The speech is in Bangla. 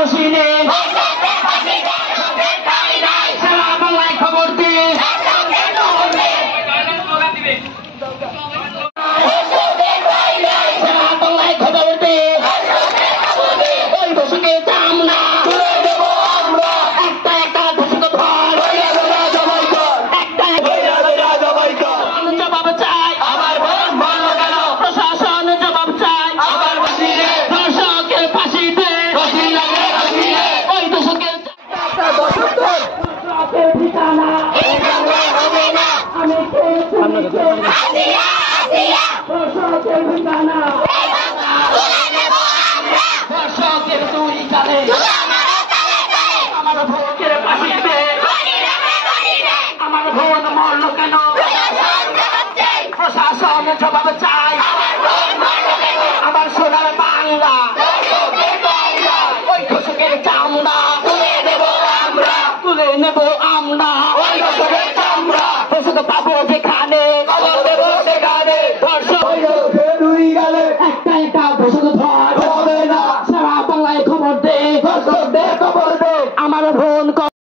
মসিনে সারা বাংলায় খবর দিয়ে সারা বাংলায় খবর দিয়ে ওই দোষকে চাম না একটা একটা দোষকে ধর একটা জবাব চাই আবার প্রশাসন জবাব চাই দর্শকের ফাঁসিতে ওই দোষকে ঠিকানা আমি দর্শকের ঠিকানা দর্শকের দুই কালে আমার ভোগের ফাঁসিতে আমার ভোগ মরল কেন প্রশাসন জবাব চাই আমার সোনার বাংলা ওই দোষকের চামড়া তুলে নেব আমরা দোষক পাবো